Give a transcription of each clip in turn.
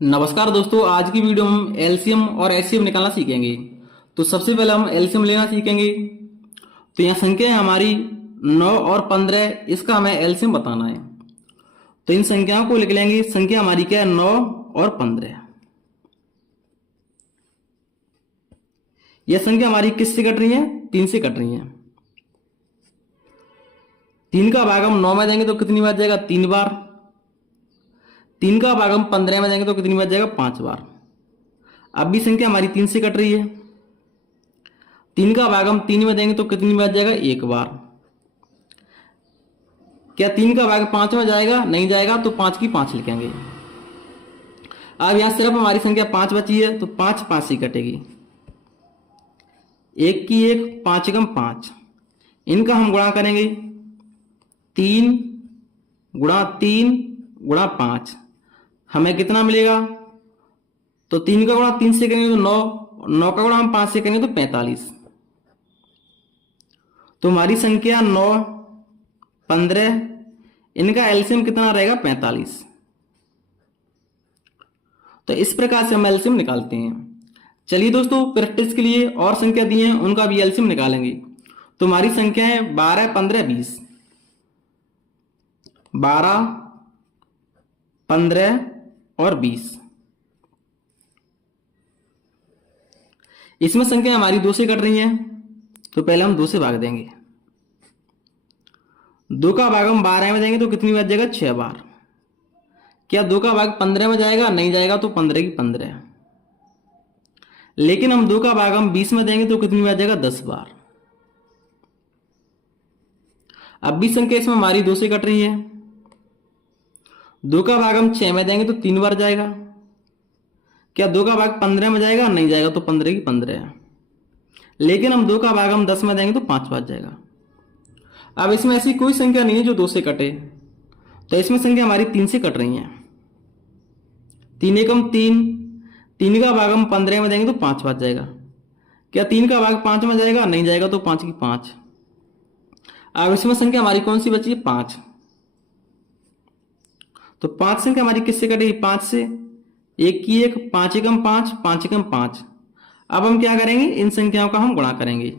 नमस्कार दोस्तों, आज की वीडियो में हम एलसीएम और एचसीएफ निकालना सीखेंगे। तो सबसे पहले हम एलसीएम लेना सीखेंगे। तो यहाँ संख्या है हमारी 9 और 15, इसका हमें एलसीएम बताना है। तो इन संख्याओं को लिख लेंगे। संख्या हमारी क्या है, 9 और 15। यह संख्या हमारी किससे कट रही है, 3 से कट रही है। 3 का भाग हम 9 में देंगे तो कितनी बार जाएगा, 3 बार। 3 का भाग हम 15 में देंगे तो कितनी बार जाएगा, 5 बार। अब भी संख्या हमारी 3 से कट रही है। 3 का भाग हम 3 में देंगे तो कितनी बार जाएगा, 1 बार। क्या 3 का भाग 5 में जाएगा, नहीं जाएगा, तो 5 की 5 लिखेंगे। अब यहां सिर्फ हमारी संख्या 5 बची है, तो 5 5 से कटेगी। 1 की 1, 5 एकम 5। इनका हम गुणा करेंगे, 3 गुणा 3 गुणा 5। हमें कितना मिलेगा, तो 3 का गुणा 3 से करेंगे तो 9, 9 का गुणा हम 5 से करेंगे तो 45। तो हमारी संख्या 9, 15, इनका एलसीएम कितना रहेगा, 45। तो इस प्रकार से हम एलसीएम निकालते हैं। चलिए दोस्तों, प्रैक्टिस के लिए और संख्या दी है उनका भी एलसीएम निकालेंगे। तो हमारी संख्या है 12, 15, 20। 12, 15 और 20। इसमें संख्या हमारी 2 से कट रही है, तो पहले हम 2 से भाग देंगे। 2 का भाग हम 12 में देंगे तो कितनी बार जाएगा, 6 बार। क्या 2 का भाग 15 में जाएगा, नहीं जाएगा, तो 15 की 15। लेकिन हम 2 का भाग हम 20 में देंगे तो कितनी बार जाएगा, 10 बार। अब भी संख्या इसमें हमारी 2 से कट रही है। 2 का भाग हम 6 में देंगे तो 3 बार जाएगा। क्या 2 का भाग 15 में जाएगा, नहीं जाएगा, तो 15 की 15। लेकिन हम 2 का भाग हम 10 में देंगे तो 5 बार जाएगा। अब इसमें ऐसी कोई संख्या नहीं है जो 2 से कटे, तो इसमें संख्या हमारी 3 से कट रही है। 3 एकम 3, 3 का भाग हम 15 में देंगे तो 5 बार जाएगा। क्या 3 का भाग 5 में जाएगा, नहीं जाएगा, तो 5 की 5। अब इसमें संख्या हमारी कौन सी बची है, 5। तो 5 संख्या हमारी किससे कटेगी, 5 से। 1 की 1, 5 एकम 5, 5 एकम 5। अब हम क्या करेंगे, इन संख्याओं का हम गुणा करेंगे।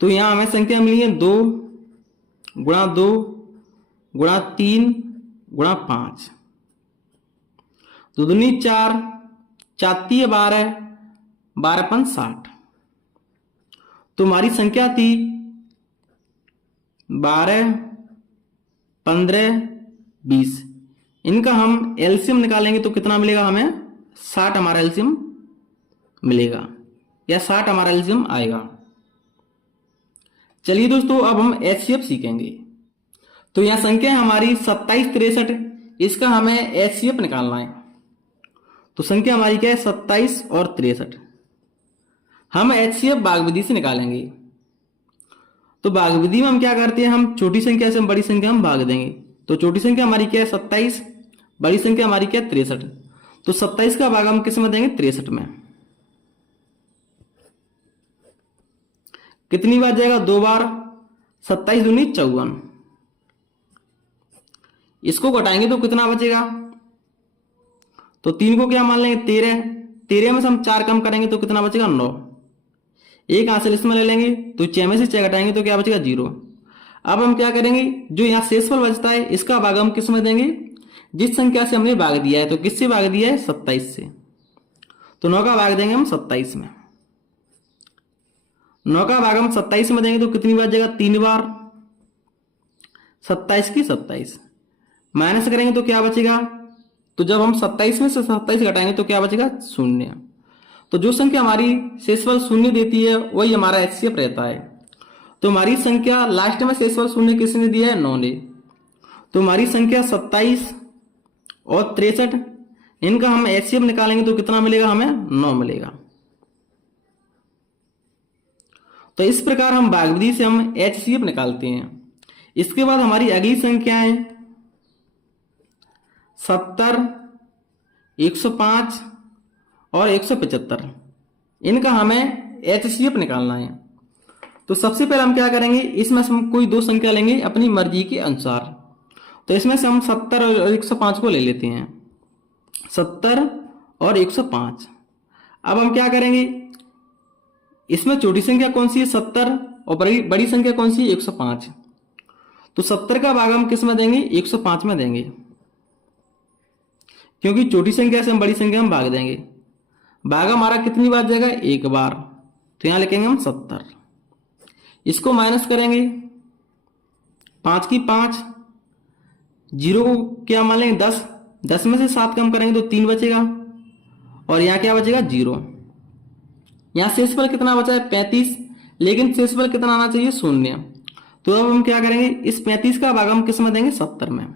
तो यहां हमें संख्या मिली है 2 गुणा 2 गुणा 3 गुणा 5। 2 दूनी 4, 4 तिये 12, 12 पंच 60। तो हमारी संख्या थी 12, 15, 20। इनका हम एलसीएम निकालेंगे तो कितना मिलेगा हमें, 60 हमारा एलसीएम मिलेगा, या 60 हमारा एलसीएम आएगा। चलिए दोस्तों, अब हम एचसीएफ सीखेंगे। तो यहां संख्या है हमारी 27, 63, इसका हमें एचसीएफ निकालना है। तो संख्या हमारी क्या है, 27 और 63। हम एचसीएफ भाग विधि से निकालेंगे। तो भाग विधि में हम क्या करते हैं, हम छोटी संख्या से हम बड़ी संख्या हम भाग देंगे। तो छोटी संख्या हमारी क्या है, 27, बड़ी संख्या हमारी क्या है, 63। तो 27 का भाग हम किस में देंगे, 63 में। कितनी बार जाएगा, 2 बार। 27 दूनी 54। इसको घटाएंगे तो कितना बचेगा, तो 3 को क्या मान लेंगे, 13। 13 में से हम 4 कम करेंगे तो कितना बचेगा, 9। एक हासिल इसमें ले लेंगे, तो 6 में से 6 घटाएंगे तो क्या बचेगा, 0। अब हम क्या करेंगे, जो यहाँ शेषफल बचता है इसका भाग हम किस में देंगे, जिस संख्या से हमने भाग दिया है। तो किससे भाग दिया है, 27 से। तो 9 का भाग देंगे हम 27 में। 9 का भाग हम 27 में देंगे तो कितनी बार जाएगा, 3 बार। 27 की 27 माइनस करेंगे तो क्या बचेगा, तो जब हम 27 में से 27 घटाएंगे तो क्या बचेगा, 0। तो जो संख्या हमारी शेषफल 0 देती है वही हमारा एचसीएफ रहता है। तो हमारी संख्या लास्ट में शेषफल 0 किसने दिया है, 9 ने। तो हमारी संख्या 27 और 63, इनका हम एचसीएफ निकालेंगे तो कितना मिलेगा हमें, 9 मिलेगा। तो इस प्रकार हम भाग विधि से हम एचसीएफ निकालते हैं। इसके बाद हमारी अगली संख्या है 70, 105 और 175। इनका हमें एचसीएफ निकालना है। तो सबसे पहले हम क्या करेंगे, इसमें से हम कोई 2 संख्या लेंगे अपनी मर्जी के अनुसार। तो इसमें से हम 70 और 105 को ले लेते हैं। 70 और 105। अब हम क्या करेंगे, इसमें छोटी संख्या कौन सी है 70 और बड़ी संख्या कौन सी है 105। तो 70 का भाग हम किस में देंगे 105 में देंगे, क्योंकि छोटी संख्या से हम बड़ी संख्या में भाग देंगे। भाग हमारा कितनी बार जाएगा, एक बार, तो यहां लिखेंगे हम 70। इसको माइनस करेंगे, 5 की 5, 0 को क्या मान लेंगे 10, 10 में से 7 कम करेंगे तो 3 बचेगा, और यहां क्या बचेगा 0। यहां शेषफल कितना बचा है 35, लेकिन शेषफल कितना आना चाहिए 0। तो अब हम क्या करेंगे, इस 35 का भाग हम किस में देंगे 70 में,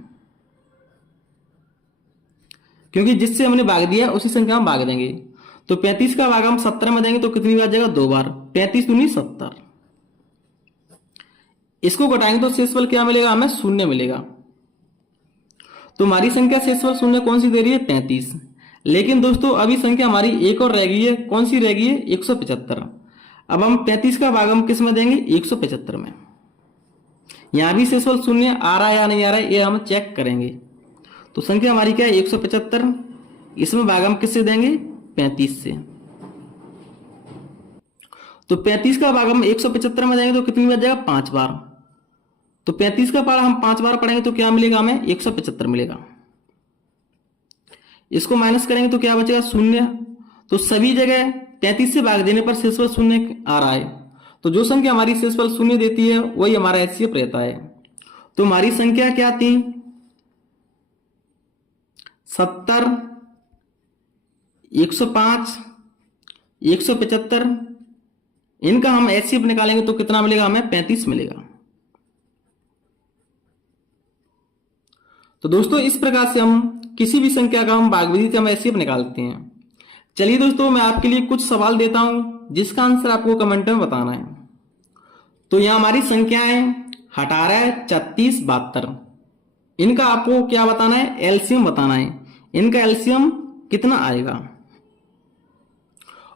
क्योंकि जिससे हमने भाग दिया उसी संख्या में भाग देंगे। तो 35 का भाग हम 70 में देंगे तो कितनी बार जाएगा 2 बार, 35 दूनी 70। इसको घटाएंगे तो शेषफल क्या मिलेगा हमें 0 मिलेगा। तो हमारी संख्या शेषफल 0 कौन सी दे रही है 35। लेकिन दोस्तों अभी संख्या हमारी एक और रह गई है, कौन सी रह गई है 175। अब हम 35 का भाग हम किस में देंगे 175 में। यहां भी शेषफल 0 आ रहा है या नहीं आ रहा है ये हम चेक करेंगे। तो संख्या हमारी क्या है 175, इसमें भाग हम किससे देंगे 35 से। तो 35 का भाग हम 175 में देंगे तो कितनी बार जाएगा 5 बार। तो 35 का पारा हम 5 बार पढ़ेंगे तो क्या मिलेगा हमें 175 मिलेगा। इसको माइनस करेंगे तो क्या बचेगा 0। तो सभी जगह 33 से भाग देने पर शेषफल 0 आ रहा है। तो जो संख्या हमारी शेषफल 0 देती है वही हमारा एचसीएफ रहता है। तो हमारी संख्या क्या थी 70, 105, 175। इनका हम एचसीएफ निकालेंगे तो कितना मिलेगा हमें 35 मिलेगा। तो दोस्तों इस प्रकार से हम किसी भी संख्या का हम भागविधि से हम एचसीएफ निकालते हैं। चलिए दोस्तों मैं आपके लिए कुछ सवाल देता हूं जिसका आंसर आपको कमेंट में बताना है। तो यहां हमारी संख्याएं 18, 36, 72। इनका आपको क्या बताना है एलसीएम बताना है। इनका एलसीएम कितना आएगा।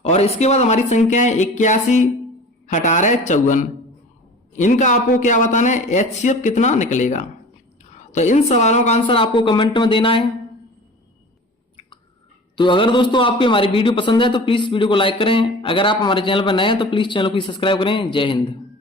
और इसके बाद हमारी संख्याएं 81, 18, 54। इनका आपको क्या बताना है एचसीएफ कितना निकलेगा। तो इन सवालों का आंसर आपको कमेंट में देना है। तो अगर दोस्तों आपको हमारी वीडियो पसंद है तो प्लीज वीडियो को लाइक करें। अगर आप हमारे चैनल पर नए हैं तो प्लीज चैनल को सब्सक्राइब करें। जय हिंद।